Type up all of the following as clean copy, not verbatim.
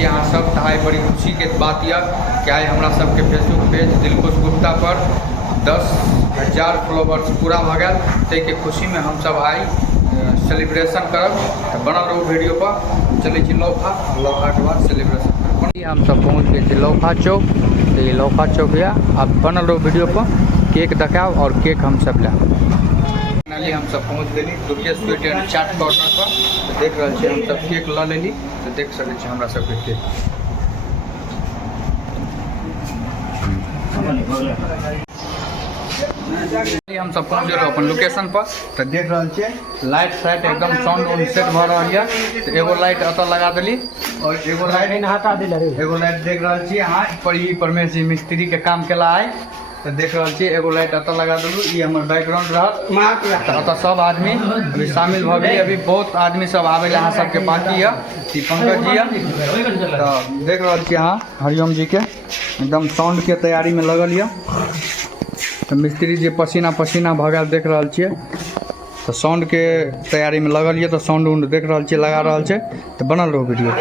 छी अहाँ सब। तो आई बड़ी खुशी के बात यह कि आई हमरा सबके फेसबुक पेज दिलखुश गुप्ता पर 10,000 फॉलोवर्स पूरा भ गया। ते के खुशी में हम सब आई सेलिब्रेशन करब। तो बनल रहू वीडियो पर। चले लौखा के बाद सेलिब्रेशन करब। हम सब पहुँच गए लौखा चौक। तो ये लौखा चौक है। अब बनल रहू वीडियो पर। केक देखाब और केक हम सब लाब। फाइनली हम सब पहुँच गए दुर्गे स्वीट एंड चाट कॉर्नर पर। तो देख रहे हैं हम सब केक ला लेली। तो देख सकते हमरा सबके केक। हम सब पहुँच गए अपन लोकेशन पर। तो देख रहे छे लाइट साइट एकदम साउंड उंड सेट भ रहा है। तो एगो लाइट अत लगा देली और एगो लाइट हटा दिल। एगो लाइट देख रहे छे हाँ पर ई परमेश जी मिस्त्री के काम केला आए। तो देख रहे छे एगो लाइट अत लगा देलू। ये हमर बैकग्राउंड रहत। तो अत सब आदमी अभी शामिल भ गए। अभी बहुत आदमी सब आवे यहाँ सबके बाकी है। पंकज जी है। तो देख रहे छे हाँ हरिओम जी के एकदम साउंड के तैयारी में लगल है। तो मिस्त्री जी पसीना पसीना भगल देख रहा छे। तो साउंड के तैयारी में लगल है। तो साउंड उंड देख रहा छे लगा रहा छे। तो बनल रहो वीडियो। तो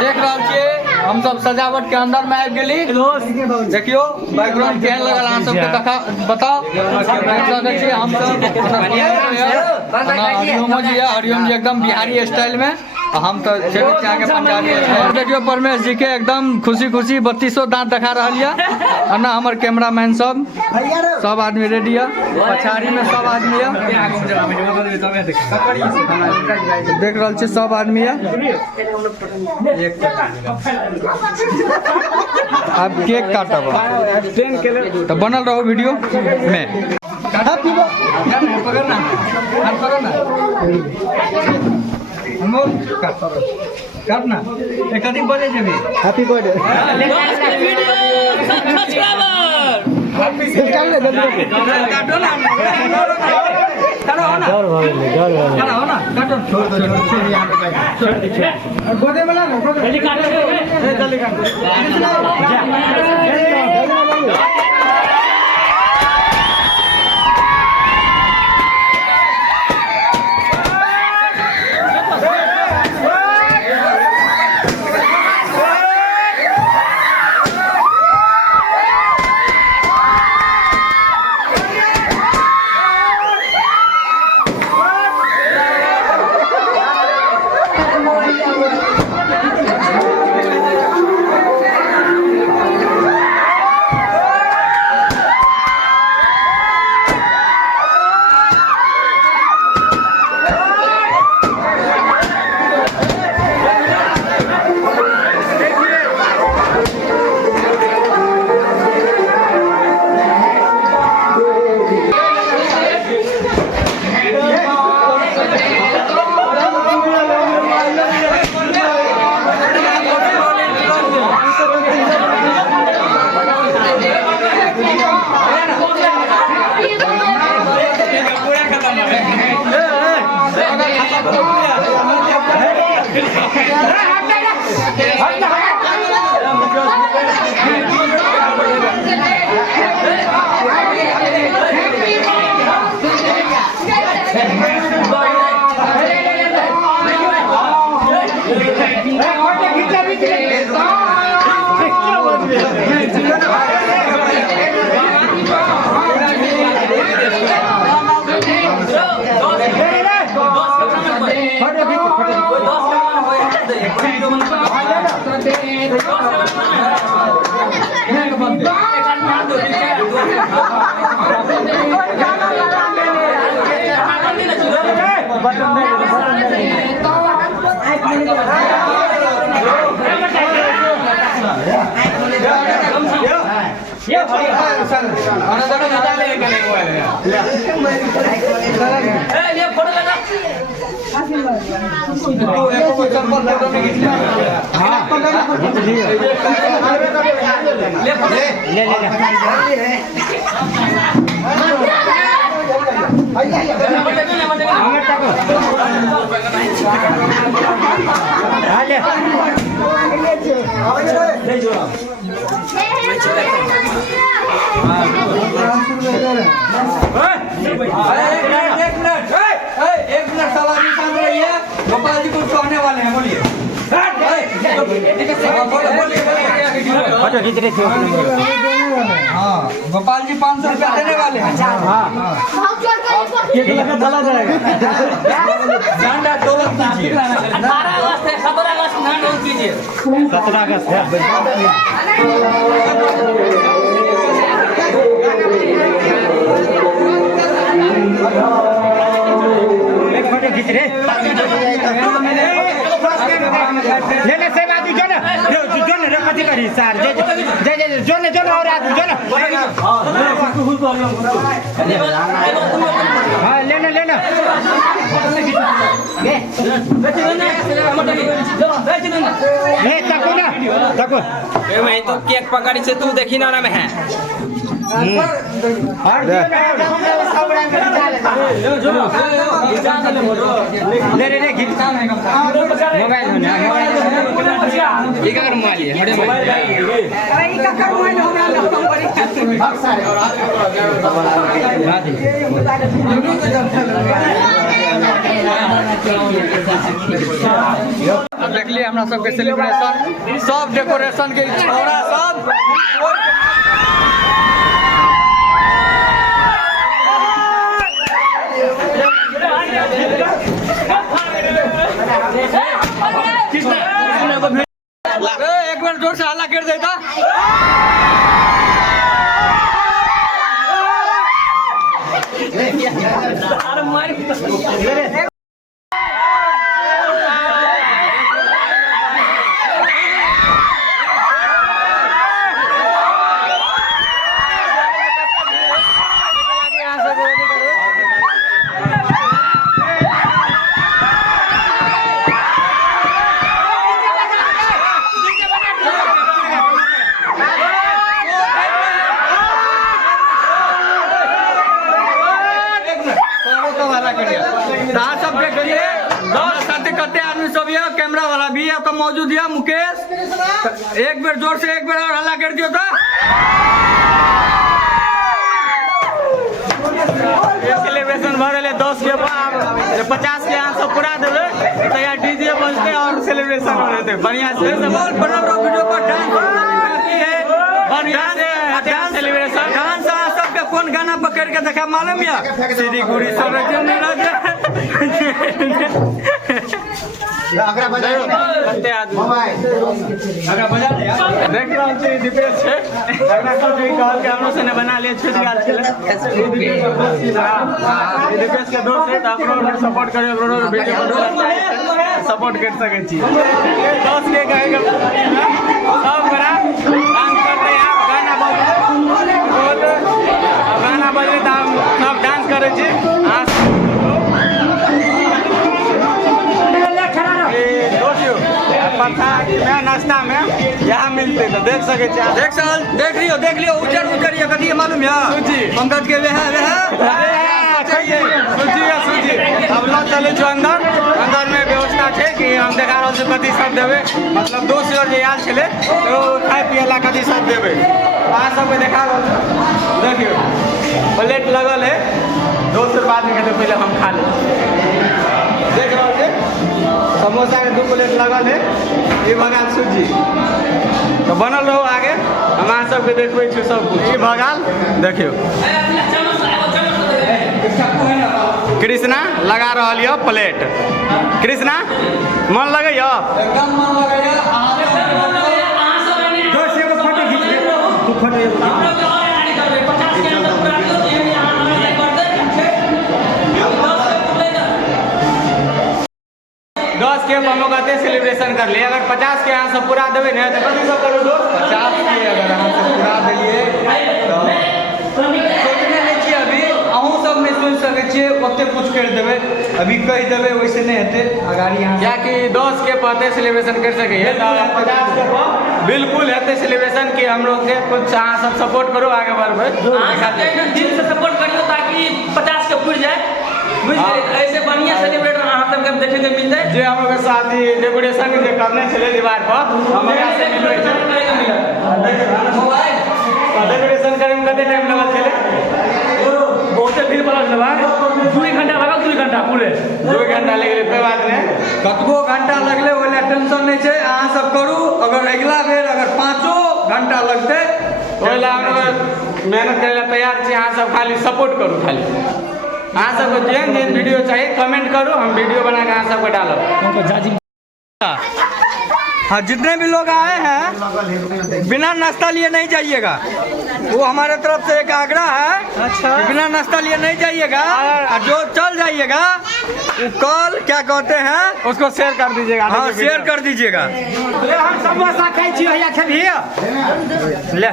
देख रहा छे हम सब सजावट के अंदर में आबि गेली। देखियो बैकग्राउंड केहन लगल अहाँ सबके देखा बताओ। हम सब हरिओम जी है। हरिओम जी एकदम बिहारी स्टाइल में। हम तो के पंजाबी। देखियो परमेश जी के एकदम खुशी खुशी 3200 दांत दिखा रहा है ना। हमार कैमरामैन सब आदमी रेडी है। पछाड़ी में सब आदमी है। देख रहा छे सब आदमी है। अब केक काटब। तो बनल रहो वीडियो में। काटना एक दिन बजे जेबी। Happy birthday. काटो ना गोदे में ना जल्दी काटो। गोपाल जी कुछ कहने वाले हैं, बोलिए। फोटो खींच रहे थे। हाँ गोपाल जी 500 रुपया देने वाले हैं। हाँ केक लगा चला जाएगा। झंडा दौलत कीजिए। 18 अगस्त है, 17 अगस्त ना डोल कीजिए। 17 अगस्त है। एक फोटो खींच रहे। ले सेब आदि जो ना कथी करी सर जो ने और आदमी जो ना। हाँ लेना तको ना तको मैं तो केक पकड़ी से तू देखी ना में है। ले मोबाइल होने देख लिए हमरा सबके सेलिब्रेशन सब डेकोरेशन के छोड़ा सब एक बार जोर से हल्ला कर देता। सब देख लिए साथी करते आदमी सब ये कैमरा वाला भी है तो मौजूद है मुकेश। एक बार जोर से एक बार और हल्ला कर दियो था। सेलिब्रेशन भर रहे 10 के बाद 50 के यहाँ सब पूरा देवे तो यार डीजे बजते और सेलिब्रेशन हो रहे थे बढ़िया से वीडियो पर डांस सेलिब्रेशन डांस सबके कौन गाना पकड़ के देखा मालूम है श्री गुरी अगरा बजा करते आदमी अगरा बजा दिया देख रहा हूं दीपेश है अगरा को भी कॉल के हमरो से ने बना लिए छूट गया चले दीपेश के दोस्त है आप लोग सपोर्ट करियो ब्रो वीडियो सपोर्ट कर सके छी दोस्त के गाएगा सब बड़ा डांस करते हैं गाना बजे तो हम सब डांस करे छी नाश्ता में यहाँ मिलते तो देख सके देख लियो उजर उजरिए कथी मालूम है सूजी पंकज के सूजी अब लोग चले छो अंदर में व्यवस्था है कि हम देखा रहा हूँ कथी सब देवे मतलब 2 शेयर जे आयल छले तो खाए पिए ला कथी सब देवे वहाँ सबके देखा रहा देखियो प्लेट लगल है 2 शेयर बाद में कहते पहले हम खा ले देख रहा हूँ समोसा के 2 प्लेट लगल है ये भगाल सूजी तो बनल रहो आगे हमारा सबके देखबे छी सब कुछ ये भगाल देखियो कृष्णा लगा रहल यो प्लेट कृष्णा मन लगैया एकदम मन लगैया के हम कहते सेलिब्रेशन कर लिए अगर 50 के यहाँ सब पूरा देवे ना तो कथी सब करू दोस्त 50 के अगर हम सब पूरा दिए तो सोचने नहीं छिए अभी अहूँ सब नहीं सोच सके छिए ओते कुछ कर देवे अभी कह देवे वैसे नहीं हेते अगाड़ी यहाँ क्या कि 10 के पते सेलिब्रेशन कर सके तो 50 के बिल्कुल हेते सेलिब्रेशन कि हम लोग के कुछ अहाँ सब सपोर्ट करो आगे बढ़बे दिल से सपोर्ट करियो ताकि 50 के पूर जाए ऐसे बढ़िया सेलिब्रेट अहाँ सबके देखे के मिलते जे हम लोग शादी डेकोरेशन जे करने चले दीवार पर हमरा से मिलबे छै मोबाइल डेकोरेशन करे में कते टाइम लगल छले बहुत भीड़ पड़ल है 2 घंटा लगा 2 घंटा घंटा पूरे 2 घंटा लगे कोई बात नहीं, कतबो घंटा लगले ओहि लए टेंशन नहीं छै, अहाँ सब करू। अगर अगला बेर अगर 5 घंटा लगते ओहि लए हम मेहनत करे ला तैयार छी। अहाँ सब खाली सपोर्ट करू, खाली अहाँ सबको जेहन जेहन वीडियो चाहिए कमेंट करू, हम वीडियो बना के अहाँ सबको डालब। हाँ, जितने भी लोग आए हैं बिना नाश्ता लिए नहीं जाइएगा, वो हमारे तरफ से एक आग्रह है। अच्छा, बिना नाश्ता लिए नहीं जाइएगा, और जो चल जाइएगा वो कल क्या कहते हैं उसको शेयर कर दीजिएगा। हाँ, शेयर कर दीजिएगा। हम समोसा खाई छी, भैया खेलिए ले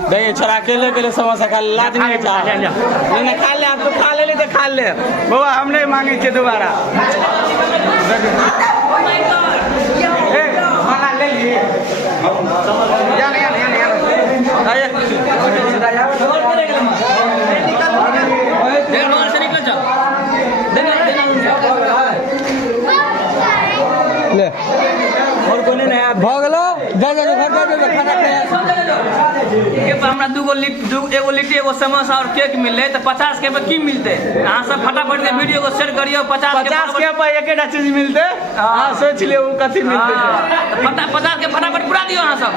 देखिए छोरा अकेले के लिए समोसा खा ले, लाज नहीं चाह नहीं खा ले, आप तो खा ले तो खा ले बाबा, हम नहीं मांगे थे दोबारा। खाना ले लिए और कोने नहीं भगलो खाना हमरा एगो लिट्टी एगो समोसा और केक मिले तो 50 के की मिलते। अहाँ सब फटाफट के वीडियो को शेयर करियो। 50 के पर एक चीज मिलते, हाँ सोच लियो वो कथी मिलते। 50 के फटाफट पूरा दियो अहाँ सब।